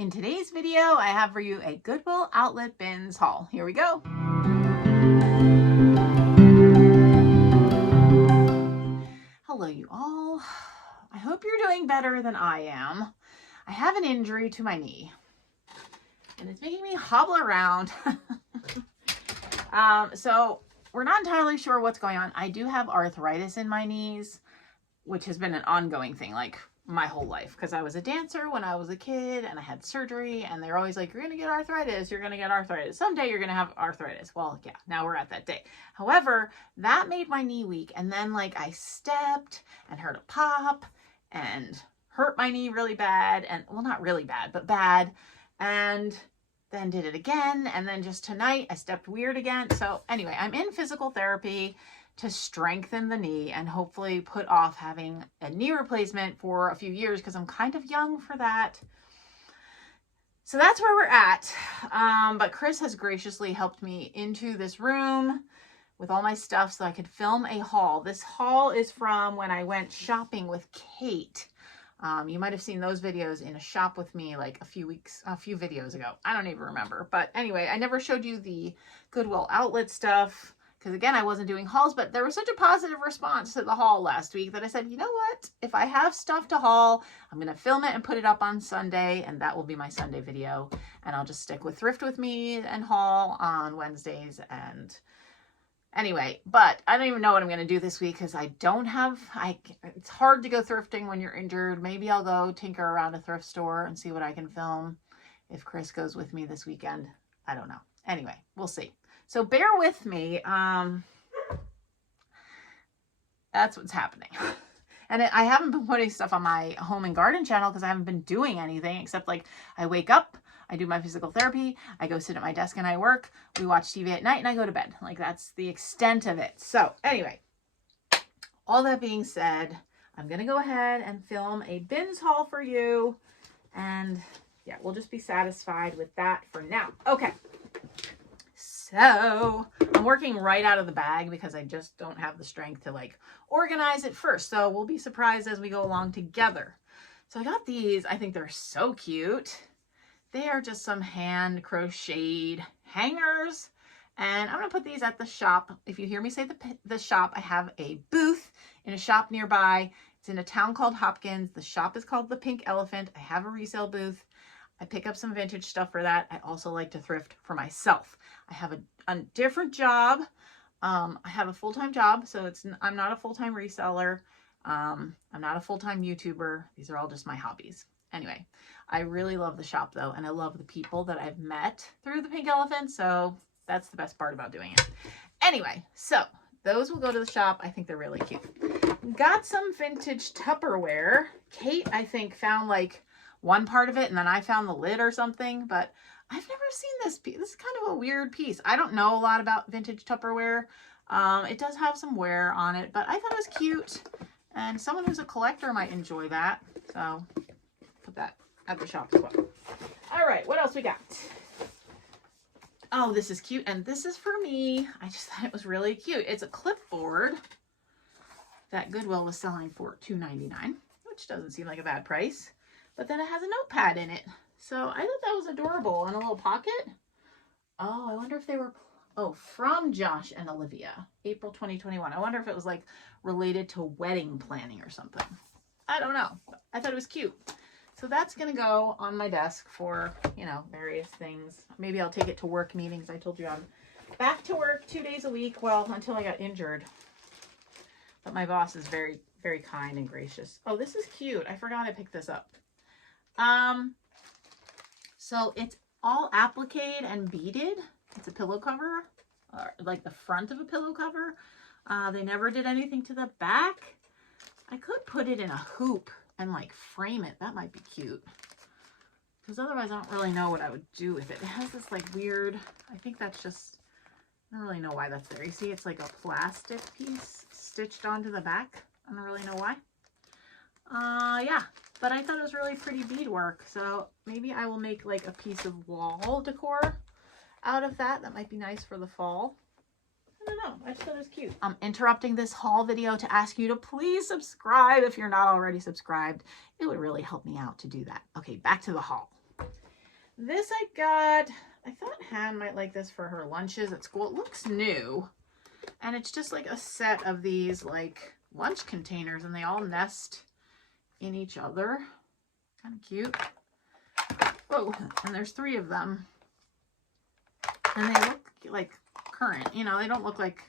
In today's video, I have for you a Goodwill outlet bins haul. Here we go. Hello, you all. I hope you're doing better than I am. I have an injury to my knee, and it's making me hobble around. So we're not entirely sure what's going on. I do have arthritis in my knees, which has been an ongoing thing, like my whole life, because I was a dancer when I was a kid and I had surgery, and they're always like, you're gonna get arthritis, you're gonna get arthritis, someday you're gonna have arthritis. Well, yeah, now we're at that day. However, that made my knee weak, and then like I stepped and heard a pop and hurt my knee really bad, and well, not really bad, but bad, and then did it again, and then just tonight I stepped weird again. So anyway, I'm in physical therapy to strengthen the knee and hopefully put off having a knee replacement for a few years, because I'm kind of young for that. So that's where we're at. But Chris has graciously helped me into this room with all my stuff so I could film a haul. This haul is from when I went shopping with Kate. You might have seen those videos in a shop with me like a few videos ago. I don't even remember. But anyway, I never showed you the Goodwill outlet stuff because, again, I wasn't doing hauls, but there was such a positive response to the haul last week that I said, you know what? If I have stuff to haul, I'm going to film it and put it up on Sunday, and that will be my Sunday video. And I'll just stick with Thrift with me and haul on Wednesdays. And anyway, but I don't even know what I'm going to do this week because it's hard to go thrifting when you're injured. Maybe I'll go tinker around a thrift store and see what I can film if Chris goes with me this weekend. I don't know. Anyway, we'll see. So bear with me. That's what's happening. And I haven't been putting stuff on my home and garden channel because I haven't been doing anything except like I wake up, I do my physical therapy, I go sit at my desk and I work, we watch TV at night, and I go to bed. Like, that's the extent of it. So anyway, all that being said, I'm going to go ahead and film a bins haul for you. And yeah, we'll just be satisfied with that for now. Okay. So I'm working right out of the bag because I just don't have the strength to like organize it first. So we'll be surprised as we go along together. So I got these. I think they're so cute. They are just some hand crocheted hangers. And I'm going to put these at the shop. If you hear me say the shop, I have a booth in a shop nearby. It's in a town called Hopkins. The shop is called the Pink Elephant. I have a resale booth. I pick up some vintage stuff for that. I also like to thrift for myself. I have a different job. I have a full-time job, so I'm not a full-time reseller. I'm not a full-time YouTuber. These are all just my hobbies. Anyway, I really love the shop though, and I love the people that I've met through the Pink Elephant, so that's the best part about doing it. Anyway, so those will go to the shop. I think they're really cute. Got some vintage Tupperware. Kate, I think, found like one part of it, and then I found the lid or something, but I've never seen this piece. This is kind of a weird piece. I don't know a lot about vintage Tupperware. It does have some wear on it, but I thought it was cute, and someone who's a collector might enjoy that. So put that at the shop as well. All right, what else we got? Oh, this is cute, and this is for me. I just thought it was really cute. It's a clipboard that Goodwill was selling for $2.99, which doesn't seem like a bad price. But then it has a notepad in it. So I thought that was adorable. And a little pocket. Oh, I wonder if they were, from Josh and Olivia, April 2021. I wonder if it was like related to wedding planning or something. I don't know. I thought it was cute. So that's going to go on my desk for, various things. Maybe I'll take it to work meetings. I told you I'm back to work 2 days a week. Well, until I got injured. But my boss is very, very kind and gracious. Oh, this is cute. I forgot I picked this up. So it's all appliqued and beaded. It's a pillow cover, or like the front of a pillow cover. They never did anything to the back. I could put it in a hoop and like frame it. That might be cute. Because otherwise I don't really know what I would do with it. It has this like weird, I think that's just, I don't really know why that's there. You see, it's like a plastic piece stitched onto the back. I don't really know why. Yeah, but I thought it was really pretty beadwork, so maybe I will make like a piece of wall decor out of that. That might be nice for the fall. I don't know, I just thought it was cute. I'm interrupting this haul video to ask you to please subscribe if you're not already subscribed. It would really help me out to do that. Okay, back to the haul. This I thought Han might like this for her lunches at school. It looks new. And it's just like a set of these like lunch containers, and they all nest in each other. Kind of cute. Oh, and there's 3 of them. And they look like current, you know, they don't look like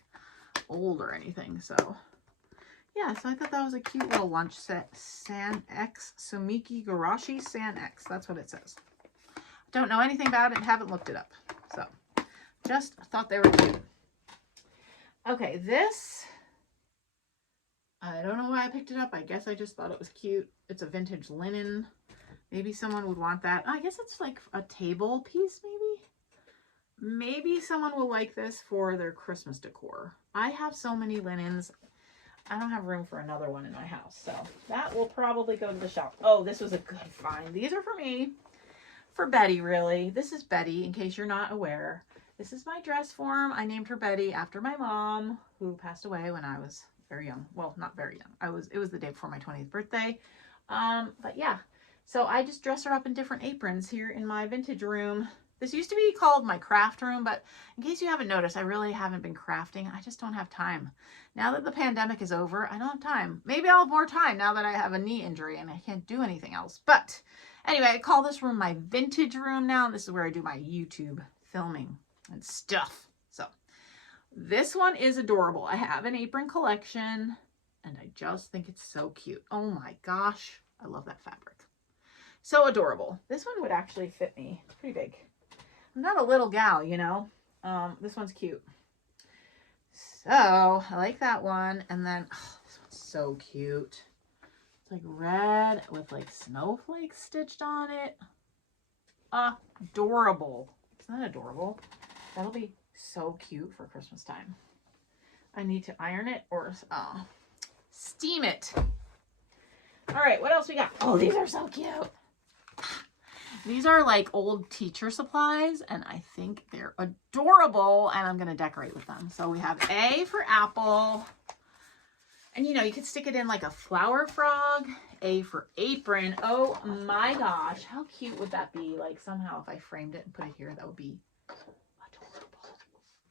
old or anything. So yeah, so I thought that was a cute little lunch set. San X Sumiki Garashi San X. That's what it says. Don't know anything about it, haven't looked it up. So just thought they were cute. Okay, this, I don't know why I picked it up. I guess I just thought it was cute. It's a vintage linen. Maybe someone would want that. I guess it's like a table piece, maybe. Maybe someone will like this for their Christmas decor. I have so many linens. I don't have room for another one in my house. So that will probably go to the shop. Oh, this was a good find. These are for me. For Betty, really. This is Betty, in case you're not aware. This is my dress form. I named her Betty after my mom, who passed away when I was very young. Well, not very young. It was the day before my 20th birthday. But yeah. So I just dress her up in different aprons here in my vintage room. This used to be called my craft room, but in case you haven't noticed, I really haven't been crafting. I just don't have time. Now that the pandemic is over, I don't have time. Maybe I'll have more time now that I have a knee injury and I can't do anything else. But anyway, I call this room my vintage room now. And this is where I do my YouTube filming and stuff. So this one is adorable. I have an apron collection and I just think it's so cute. Oh my gosh. I love that fabric. So adorable. This one would actually fit me. It's pretty big. I'm not a little gal, you know. This one's cute. So I like that one. And then this one's so cute. It's like red with like snowflakes stitched on it. Adorable. Isn't that adorable? That'll be so cute for Christmas time. I need to iron it or steam it. All right, what else we got? Oh, these are so cute. These are like old teacher supplies, and I think they're adorable, and I'm going to decorate with them. So we have A for apple, and you know, you could stick it in like a flower frog. A for apron. Oh my gosh, how cute would that be? Like somehow if I framed it and put it here, that would be adorable.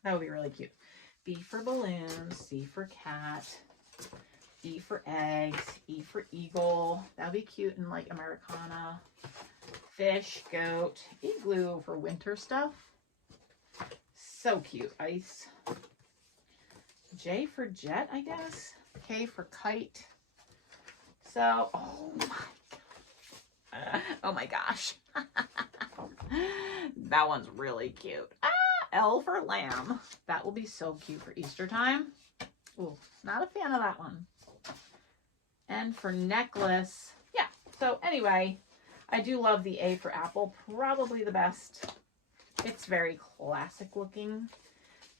That would be really cute. B for balloons, C for cat, E for eggs, E for eagle. That'd be cute in like Americana. Fish, goat, igloo for winter stuff. So cute. Ice. J for jet, I guess. K for kite. So, oh my gosh. That one's really cute. L for lamb. That will be so cute for Easter time. Ooh, not a fan of that one. N for necklace. Yeah, so anyway, I do love the A for apple, probably the best. It's very classic looking.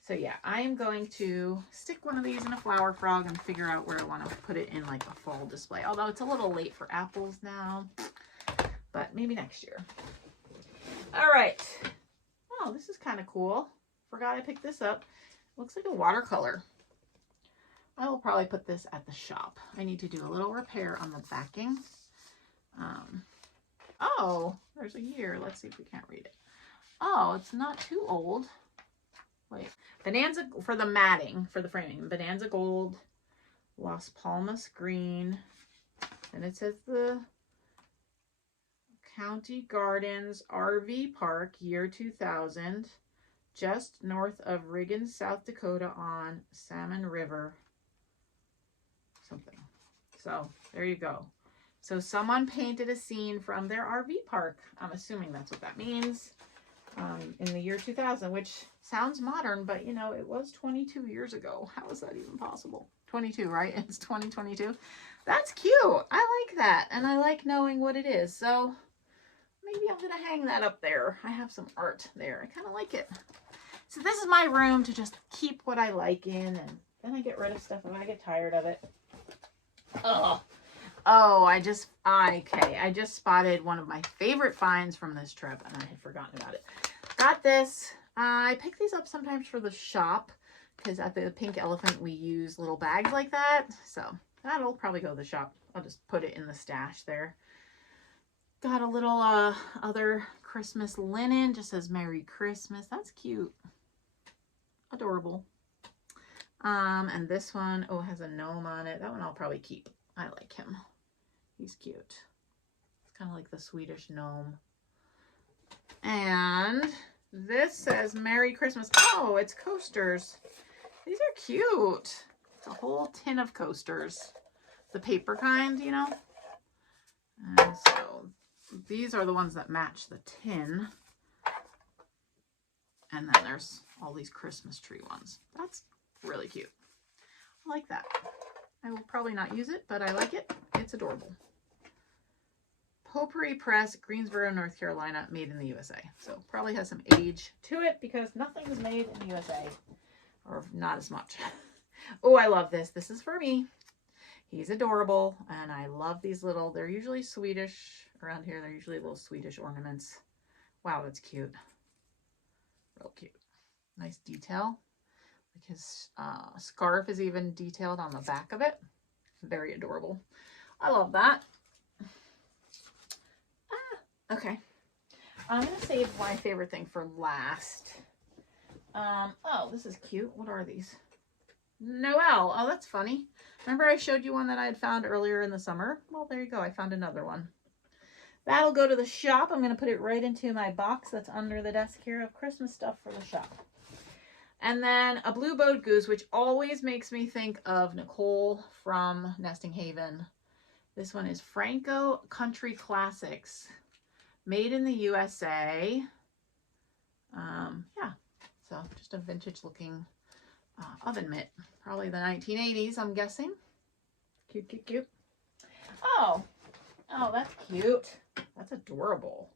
So yeah, I am going to stick one of these in a flower frog and figure out where I want to put it in like a fall display. Although it's a little late for apples now, but maybe next year. All right. Oh, this is kind of cool. Forgot I picked this up. Looks like a watercolor. I will probably put this at the shop. I need to do a little repair on the backing. Oh, there's a year. Let's see if we can't read it. Oh, it's not too old. Wait. Bonanza for the matting, for the framing. Bonanza gold, Las Palmas green. And it says the County Gardens RV Park, year 2000, just north of Riggins, South Dakota on Salmon River. Something. So there you go. So someone painted a scene from their RV park. I'm assuming that's what that means. In the year 2000, which sounds modern, but you know, it was 22 years ago. How is that even possible? 22, right? It's 2022. That's cute. I like that. And I like knowing what it is. So maybe I'm going to hang that up there. I have some art there. I kind of like it. So this is my room to just keep what I like in, and then I get rid of stuff if I get tired of it. Oh, I just spotted one of my favorite finds from this trip, and I had forgotten about it. Got this. I pick these up sometimes for the shop, because at the Pink Elephant we use little bags like that. So that'll probably go to the shop. I'll just put it in the stash there. Got a little other Christmas linen. Just says Merry Christmas. That's cute. Adorable. And this one, oh, has a gnome on it. That one I'll probably keep. I like him. He's cute. It's kind of like the Swedish gnome. And this says Merry Christmas. Oh, it's coasters. These are cute. It's a whole tin of coasters. The paper kind, you know. And so these are the ones that match the tin. And then there's all these Christmas tree ones. That's really cute. I like that. I will probably not use it, but I like it. It's adorable. Potpourri Press, Greensboro, North Carolina, made in the USA. So probably has some age to it because nothing is made in the USA, or not as much. Oh, I love this. This is for me. He's adorable, and I love these little, they're usually Swedish. Around here, they're usually little Swedish ornaments. Wow, that's cute. Real cute. Nice detail. Like his scarf is even detailed on the back of it. Very adorable. I love that. Okay. I'm going to save my favorite thing for last. Oh, this is cute. What are these? Noel. Oh, that's funny. Remember I showed you one that I had found earlier in the summer? Well, there you go. I found another one. That'll go to the shop. I'm going to put it right into my box that's under the desk here of Christmas stuff for the shop. And then a blue bowed goose, which always makes me think of Nicole from Nesting Haven. This one is Franco Country Classics, made in the USA. Yeah, so just a vintage looking oven mitt. Probably the 1980s, I'm guessing. Cute, cute, cute. Oh, that's cute. That's adorable.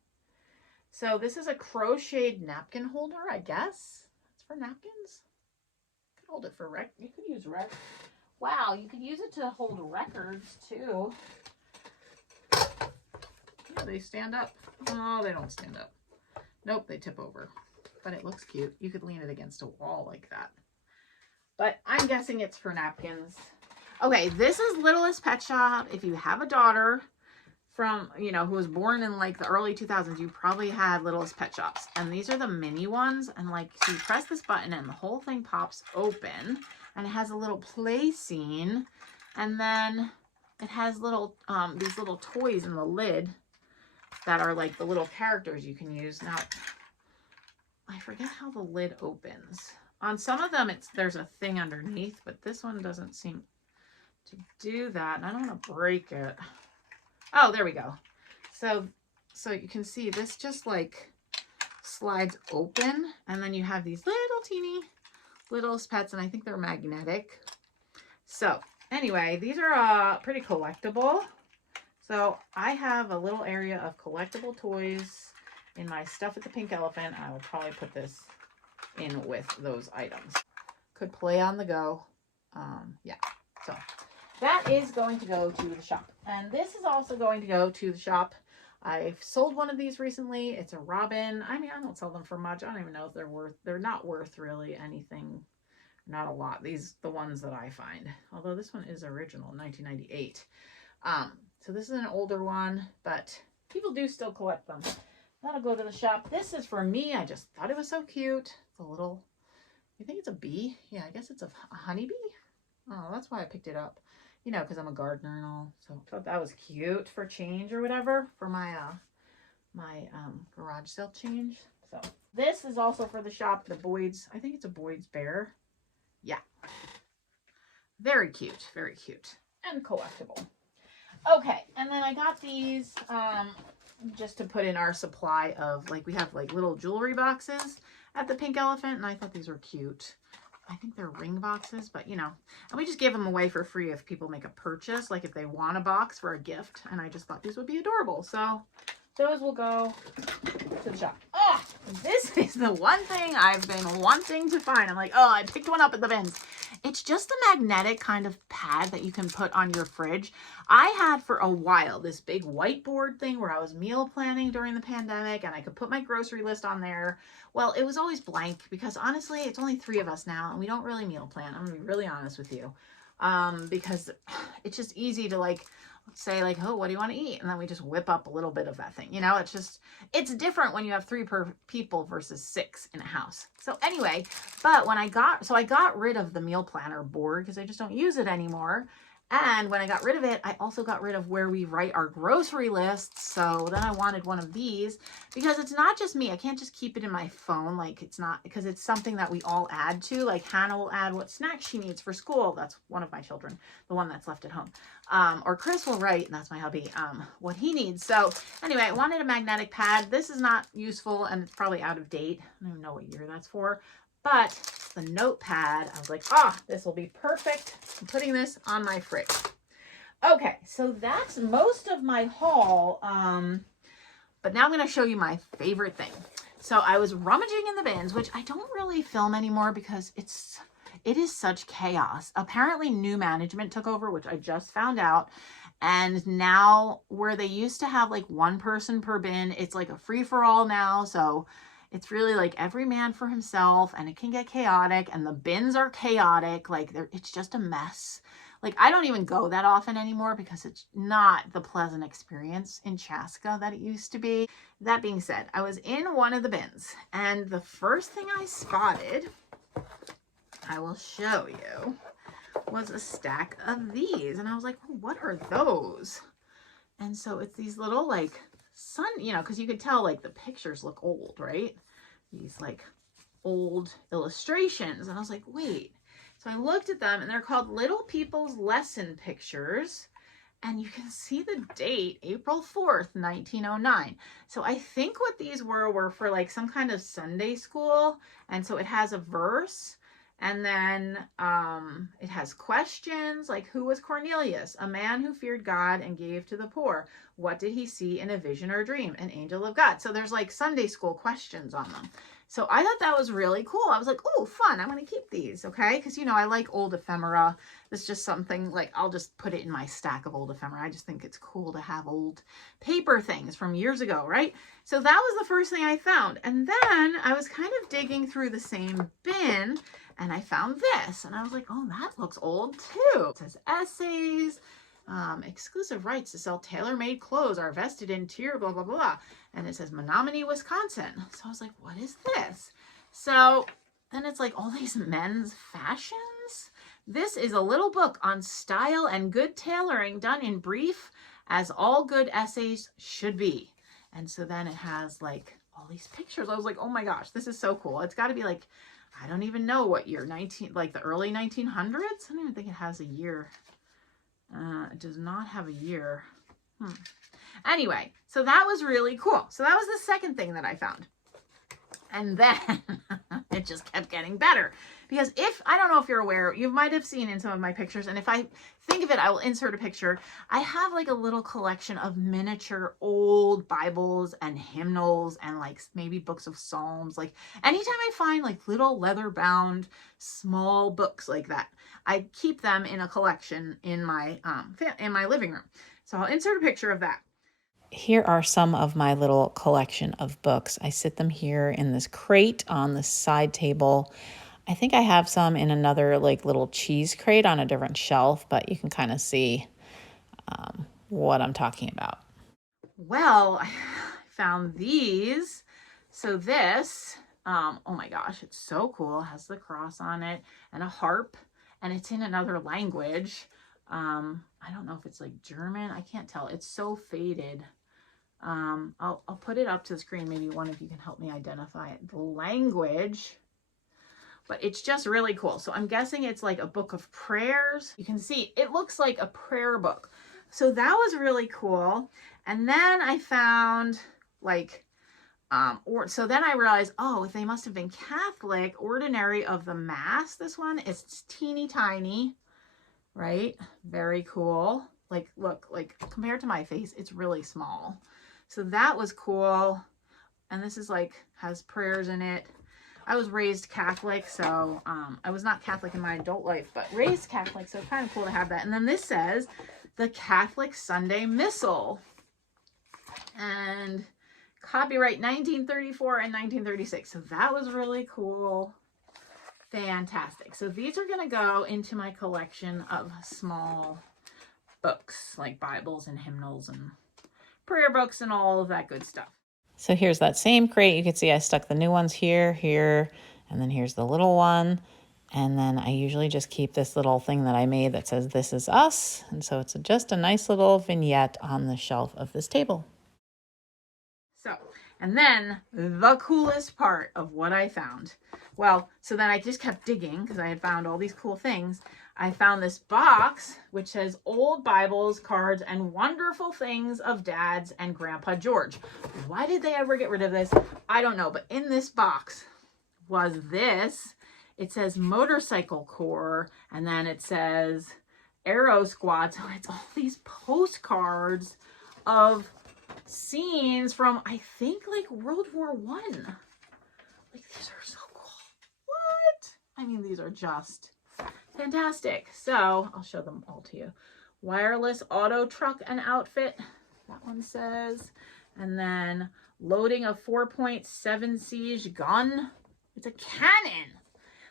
So this is a crocheted napkin holder, I guess. It's for napkins. You could hold it for you could use wow, you could use it to hold records too. Yeah, they stand up. Oh, they don't stand up. Nope, they tip over. But it looks cute. You could lean it against a wall like that. But I'm guessing it's for napkins. Okay, this is Littlest Pet Shop. If you have a daughter from, you know, who was born in like the early 2000s, you probably had Littlest Pet Shops. And these are the mini ones. And like, so you press this button and the whole thing pops open. And it has a little play scene. And then it has little, these little toys in the lid that are like the little characters you can use. Now, I forget how the lid opens. On some of them, there's a thing underneath, but this one doesn't seem to do that. And I don't want to break it. Oh, there we go. So you can see this just like slides open, and then you have these little teeny Littlest Pets, and I think they're magnetic. So anyway, these are pretty collectible. So I have a little area of collectible toys in my Stuff at the Pink Elephant. I will probably put this in with those items. Could play on the go. Yeah, so that is going to go to the shop. And this is also going to go to the shop. I've sold one of these recently. It's a robin. I mean, I don't sell them for much. I don't even know if they're not worth really anything. Not a lot. These, the ones that I find. Although this one is original, 1998. So this is an older one, but people do still collect them. That'll go to the shop. This is for me. I just thought it was so cute. It's a little, you think it's a bee? Yeah, I guess it's a honeybee. Oh, that's why I picked it up. You know, because I'm a gardener and all. So I thought that was cute for change or whatever for my garage sale change. So this is also for the shop. The Boyd's, I think it's a Boyd's bear. Yeah. Very cute. Very cute. And collectible. Okay. And then I got these just to put in our supply of, like, we have like little jewelry boxes at the Pink Elephant, and I thought these were cute. I think they're ring boxes, but you know, and we just give them away for free if people make a purchase, like if they want a box for a gift, and I just thought these would be adorable. So those will go to the shop. Oh, this is the one thing I've been wanting to find. I'm like, oh, I picked one up at the bins. It's just a magnetic kind of pad that you can put on your fridge. I had for a while this big whiteboard thing where I was meal planning during the pandemic, and I could put my grocery list on there. Well, it was always blank because honestly, it's only 3 of us now and we don't really meal plan. I'm gonna be really honest with you. Because it's just easy to like say like, oh, what do you want to eat? And then we just whip up a little bit of that thing. You know, it's different when you have 3 people versus 6 in a house. So anyway, but when I got rid of the meal planner board because I just don't use it anymore. And when I got rid of it, I also got rid of where we write our grocery lists. So then I wanted one of these because it's not just me. I can't just keep it in my phone. Like it's not, because it's something that we all add to. Like Hannah will add what snacks she needs for school. That's one of my children, the one that's left at home. Or Chris will write, and that's my hubby, what he needs. So anyway, I wanted a magnetic pad. This is not useful and it's probably out of date. I don't even know what year that's for. But the notepad, I was like, this will be perfect. I'm putting this on my fridge. Okay, so that's most of my haul. But now I'm going to show you my favorite thing. So I was rummaging in the bins, which I don't really film anymore because it is such chaos. Apparently new management took over, which I just found out. And now where they used to have like 1 person per bin, it's like a free-for-all now. So it's really like every man for himself, and it can get chaotic, and the bins are chaotic. Like it's just a mess. Like I don't even go that often anymore because it's not the pleasant experience in Chaska that it used to be. That being said, I was in one of the bins, and the first thing I spotted, I will show you, was a stack of these. And I was like, oh, what are those? And so it's these little like because you could tell like the pictures look old, right? These like old illustrations. And I was like, wait. So I looked at them, and they're called Little People's Lesson Pictures. And you can see the date, April 4th, 1909. So I think what these were for like some kind of Sunday school. And so it has a verse. And then it has questions like, who was Cornelius? A man who feared God and gave to the poor. What did he see in a vision or a dream? An angel of God. So there's like Sunday school questions on them. So I thought that was really cool. I was like, oh, fun. I'm going to keep these, okay? Because, you know, I like old ephemera. It's just something like, I'll just put it in my stack of old ephemera. I just think it's cool to have old paper things from years ago, right? So that was the first thing I found. And then I was kind of digging through the same bin, and I found this, and I was like, oh, that looks old too. It says essays, exclusive rights to sell tailor-made clothes are vested in tier, blah, blah, blah. And it says Menominee, Wisconsin. So I was like, what is this? So then it's like all these men's fashions. This is a little book on style and good tailoring done in brief, as all good essays should be. And so then it has like all these pictures. I was like, oh my gosh, this is so cool. It's got to be like, I don't even know what year, like the early 1900s? I don't even think it has a year. It does not have a year. Anyway, so that was really cool. So that was the second thing that I found. And then it just kept getting better. Because I don't know if you're aware, you might have seen in some of my pictures, and if I think of it, I will insert a picture. I have like a little collection of miniature old Bibles and hymnals and like maybe books of Psalms. Like anytime I find like little leather bound small books like that, I keep them in a collection in my living room. So I'll insert a picture of that. Here are some of my little collection of books. I sit them here in this crate on the side table. I think I have some in another like little cheese crate on a different shelf, but you can kind of see what I'm talking about. Well, I found these. So this, oh my gosh, it's so cool. It has the cross on it and a harp, and it's in another language. I don't know if it's like German. I can't tell. It's so faded. I'll put it up to the screen. Maybe one of you can help me identify it. The language, but it's just really cool. So I'm guessing it's like a book of prayers. You can see it looks like a prayer book. So that was really cool. And then I found like, so then I realized, oh, they must have been Catholic. Ordinary of the Mass. This one is teeny tiny, right? Very cool. Like, look, like compared to my face, it's really small. So that was cool. And this is like, has prayers in it. I was raised Catholic, so I was not Catholic in my adult life, but raised Catholic, so kind of cool to have that. And then this says, the Catholic Sunday Missal. And copyright 1934 and 1936. So that was really cool. Fantastic. So these are going to go into my collection of small books, like Bibles and hymnals and prayer books and all of that good stuff. So here's that same crate. You can see I stuck the new ones here, and then here's the little one. And then I usually just keep this little thing that I made that says, "This is us." And so it's just a nice little vignette on the shelf of this table. So, and then the coolest part of what I found. Well, so then I just kept digging because I had found all these cool things. I found this box which says old Bibles, cards, and wonderful things of Dad's and Grandpa George. Why did they ever get rid of this? I don't know. But in this box was this. It says motorcycle corps, and then it says Aero Squad. So it's all these postcards of scenes from, I think, like World War I. Like, these are so cool. What? I mean, these are just fantastic. So I'll show them all to you. Wireless auto truck and outfit, that one says. And then loading a 4.7 siege gun. It's a cannon.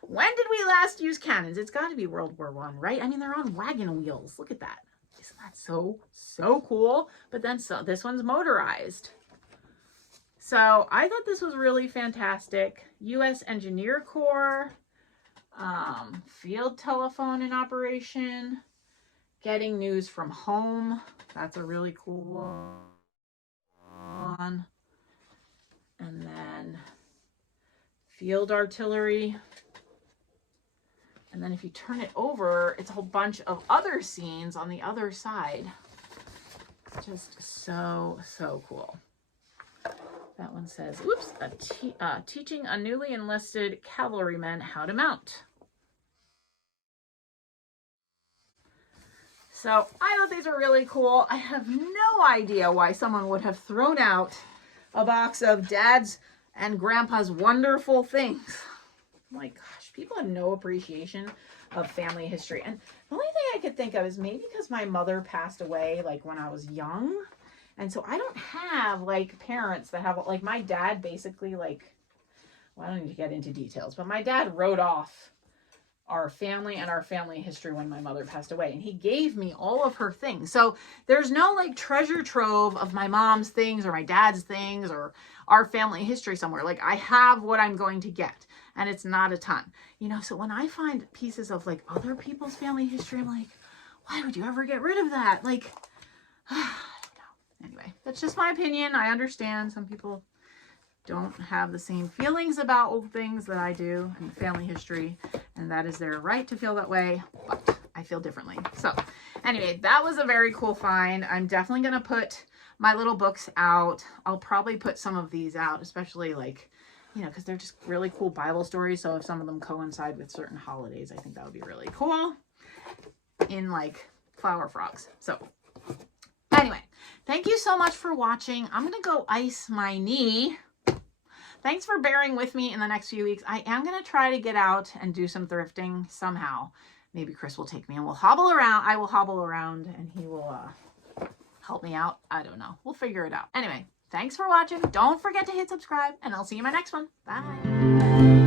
When did we last use cannons? It's got to be World War I, right? I mean, they're on wagon wheels. Look at that. Isn't that so cool? But then this one's motorized. So I thought this was really fantastic. U.S. Engineer Corps, field telephone in operation, getting news from home. That's a really cool one. And then field artillery. And then if you turn it over, it's a whole bunch of other scenes on the other side. Just so cool. That one says, whoops, teaching a newly enlisted cavalryman how to mount. So I thought these were really cool. I have no idea why someone would have thrown out a box of Dad's and Grandpa's wonderful things. My gosh, people have no appreciation of family history. And the only thing I could think of is maybe because my mother passed away like when I was young. And so I don't have like parents that have, like, my dad basically, like, well, I don't need to get into details, but my dad wrote off our family and our family history when my mother passed away, and he gave me all of her things. So there's no like treasure trove of my mom's things or my dad's things or our family history somewhere. Like, I have what I'm going to get, and it's not a ton, you know. So when I find pieces of like other people's family history, I'm like, why would you ever get rid of that? Like, I don't know. Anyway, that's just my opinion. I understand some people don't have the same feelings about old things that I do and family history, and that is their right to feel that way, but I feel differently. So anyway, that was a very cool find. I'm definitely going to put my little books out. I'll probably put some of these out, especially like, you know, because they're just really cool Bible stories. So if some of them coincide with certain holidays, I think that would be really cool in like flower frogs. So anyway, thank you so much for watching. I'm going to go ice my knee. Thanks for bearing with me in the next few weeks. I am going to try to get out and do some thrifting somehow. Maybe Chris will take me and we'll hobble around. I will hobble around and he will help me out. I don't know. We'll figure it out. Anyway, thanks for watching. Don't forget to hit subscribe, and I'll see you in my next one. Bye.